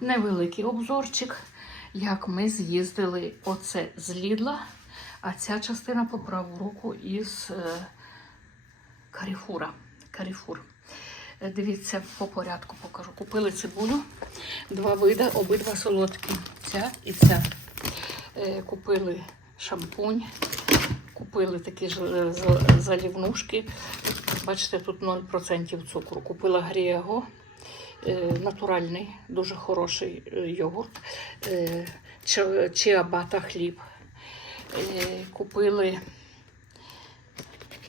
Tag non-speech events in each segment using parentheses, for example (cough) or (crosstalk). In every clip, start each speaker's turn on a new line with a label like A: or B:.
A: невеликий обзорчик, як ми з'їздили оце з Лідла, а ця частина по праву руку із е, Каріфура. Каріфур. Е, Дивіться, по порядку покажу. Купили цибулю, два види, обидва солодкі. Ця і ця. Е, Купили шампунь, купили такі ж залівнушки. Бачите, тут 0% цукру. Купила Гріего, е, натуральний, дуже хороший е, йогурт, е, чи- чиабата хліб. Е, Купили,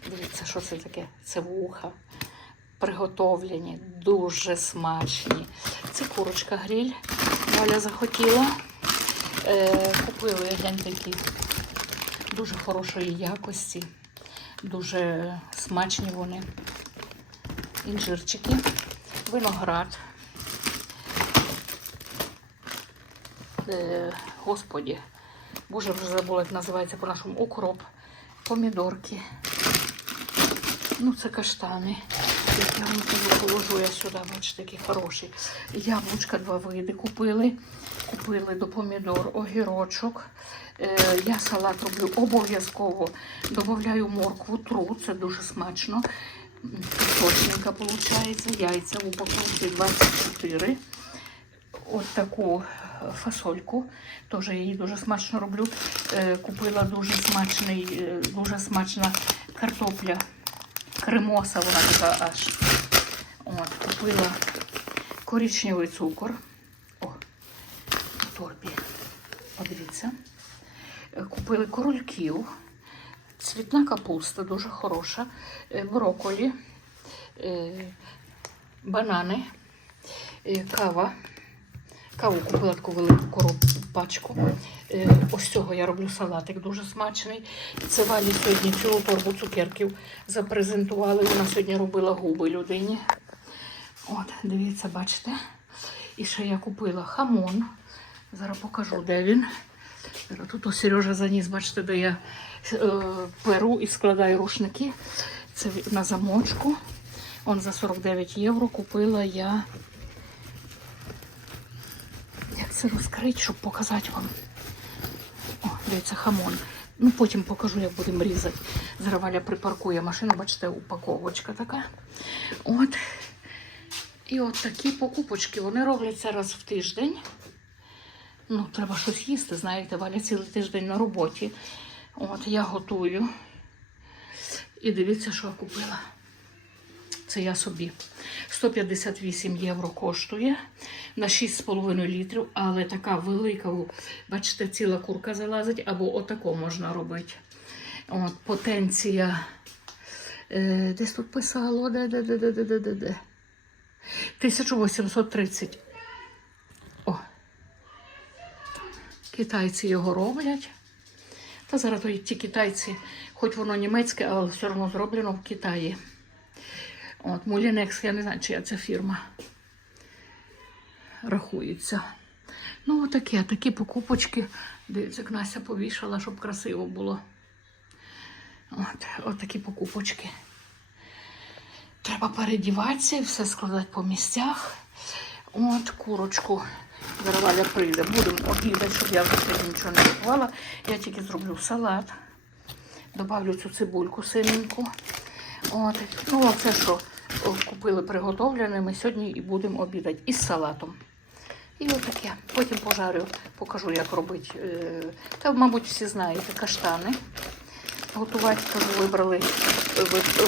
A: дивіться, що це таке? Це вуха. Приготовлені, дуже смачні. Це курочка гриль. Валя захотіла. Е, купили такі дуже хорошої якості, дуже смачні вони. Інжирчики, виноград. Е, господі, боже, вже забула, як називається по-нашому укроп, помідорки. Ну, це каштани. Я вам положу я сюди, бачите, такі хороші. Яблучка два види купили. Купили до помідор, огірочок. Е, я салат роблю обов'язково. Додаю моркву, тру, це дуже смачно. Сочненько виходить. Яйця в упаковці 24. От таку е, фасольку. Теж я її дуже смачно роблю. Е, Купила дуже смачний, е, дуже смачна картопля. Кремоса, вона така аж. От, купила коричневий цукор. О, торбі. Подивіться. Е, Купили корольків. Цвітна капуста дуже хороша. е, Брокколі, е, банани, е, кава. Каву купила таку велику коробку пачку. Ось цього я роблю салатик дуже смачний. Це Валі сьогодні цілу торбу цукерків запрезентували. Вона сьогодні робила губи людині. От, дивіться, бачите. І ще я купила хамон. Зараз покажу, де він. Тут ось Сережа заніс, бачите, де я е, перу і складаю рушники. Це на замочку. Он за 49 євро купила я. Як це розкрити, щоб показати вам. О, дивіться, хамон. Ну, потім покажу, як будемо різати. Зараз припаркує машину, бачите, упаковочка така. От. І от такі покупочки. Вони робляться раз в тиждень ну, треба щось їсти, знаєте, Валя цілий тиждень на роботі. От, Я готую. І дивіться, що я купила. Це я собі. 158 євро коштує на 6,5 літрів, але така велика, бачите, ціла курка залазить, або отако можна робити. От, Потенція. Е, десь тут писало, де-де-де-де-де-де. 1830 Китайці його роблять. Та зараз то ті китайці, хоч воно німецьке, але все одно зроблено в Китаї. От, Мулінекс, я не знаю, чия це фірма рахується. Ну, отаке, такі покупочки. Дивіться, як Настя повішала, щоб красиво було. От, от такі покупочки. Треба передіватися і все складати по місцях. От, курочку. Зараз Валя прийде. Будемо обідати, щоб я вже нічого не купувала. Я тільки зроблю салат. Добавлю цю цибульку синеньку. От. Ну, це що купили приготовлене, ми сьогодні і будемо обідати із салатом. І отаке. Потім пожарю, покажу, як робити. е, Та, мабуть, всі знаєте, каштани. Готувати, кажу, вибрали,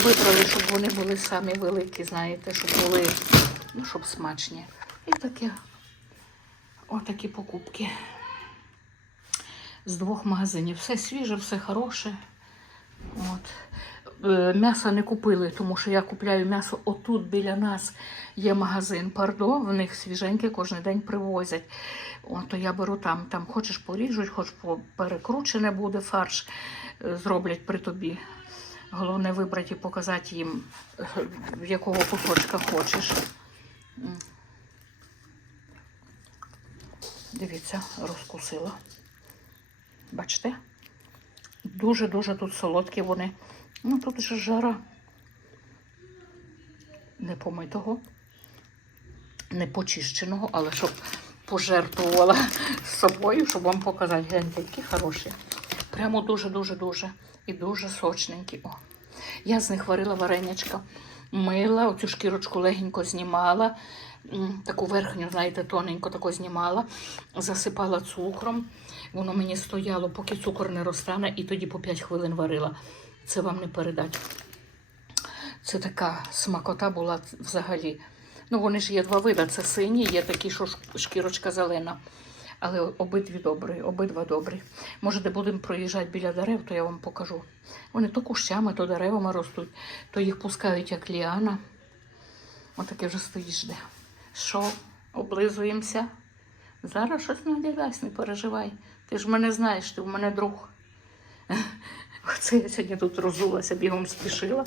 A: вибрали, щоб вони були самі великі, знаєте, щоб були, ну, щоб смачні. І таке. Отакі покупки. З двох магазинів. Все свіже, все хороше. От. Е, М'яса не купили, тому що я купляю м'ясо отут біля нас є магазин Пардо, в них свіженьке кожен день привозять. От, то я беру там, там хочеш поріжуть, хоч перекручене буде фарш, е, зроблять при тобі. Головне вибрати і показати їм, е, в якого кусочка хочеш. Дивіться, розкусила. Бачите? Дуже-дуже тут солодкі вони. Ну, тут же жара не помитого, не почищеного, але щоб пожертвувала собою, щоб вам показати. Гляньте, які хороші. Прямо дуже-дуже-дуже. І дуже сочненькі. О. Я з них варила варенячка, мила, оцю шкірочку легенько знімала, таку верхню, знаєте, тоненько таку знімала, засипала цукром. Воно мені стояло, поки цукор не розтане, і тоді по 5 хвилин варила. Це вам не передать. Це така смакота була взагалі. Ну, вони ж є два види. Це сині, є такі, що шкірочка зелена. Але обидві добрі, обидва добрі. Може, де будемо проїжджати біля дерев, то я вам покажу. Вони то кущами, то деревами ростуть, то їх пускають як ліана. Отаке вже стоїш де. Що, облизуємося? Зараз щось не одягайся, не переживай. Ти ж мене знаєш, ти в мене друг. (laughs) Оце я сьогодні тут розулася, бігом спішила.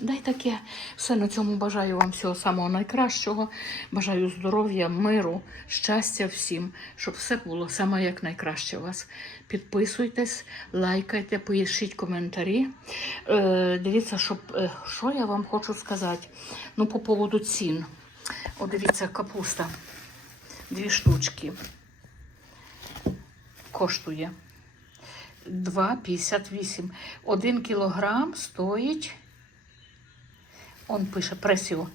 A: Дай таке. Все на цьому бажаю вам всього самого найкращого. Бажаю здоров'я, миру, щастя всім, щоб все було саме як найкраще у вас. Підписуйтесь, лайкайте, пишіть коментарі. Е, дивіться, щоб, е, що я вам хочу сказати. Ну, по поводу цін. О, дивіться, капуста. Дві штучки. Коштує 2,58. Один кілограм стоїть. Он пише пресіо.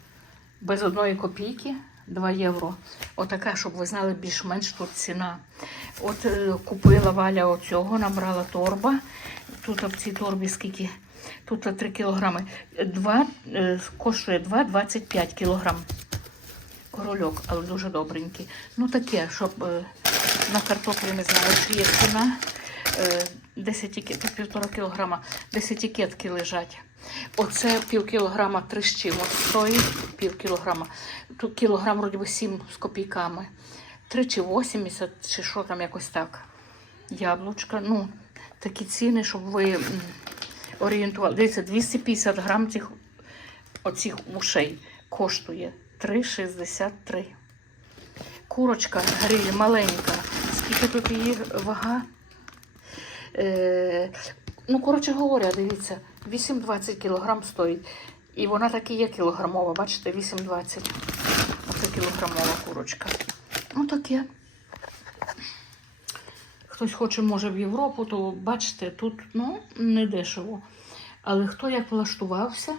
A: Без одної копійки 2 євро. Отака, щоб ви знали, більш-менш тут ціна. От е, купила Валя оцього, набрала торба. Тут в цій торбі скільки? Тут 3 кілограми. Два, е, коштує 2,25 кілограм. Корольок, але дуже добренький. Ну таке, щоб е, на картоплі не знаю, чи є ціна. 10 тільки- тут півтора кілограма, 10 етикетки лежать. Оце пів кілограма три стоїть, пів кілограма. Тут кілограм вроді би 7 з копійками. 3 чи 80, чи що там якось так. Яблучка, ну, такі ціни, щоб ви орієнтували. Дивіться, 250 грам цих оцих ушей коштує 3,63. Курочка гриль маленька. Скільки тут її вага? Е, ну, коротше говоря, дивіться, 8,20 кілограм стоїть. І вона так і є кілограмова, бачите, 8,20. Оце кілограмова курочка. Ну таке. Хтось хоче, може, в Європу, то бачите, тут ну, не дешево. Але хто як влаштувався,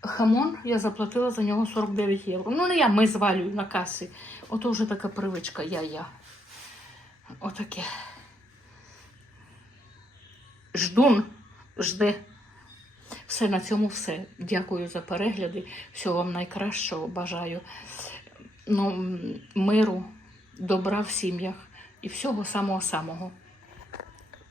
A: хамон я заплатила за нього 49 євро. Ну, не я, ми звалюю на касі. Ото вже така привичка, я-я. Отаке. Ждун, жди. Все на цьому все. Дякую за перегляди. Всього вам найкращого бажаю. Ну, миру, добра в сім'ях і всього самого самого.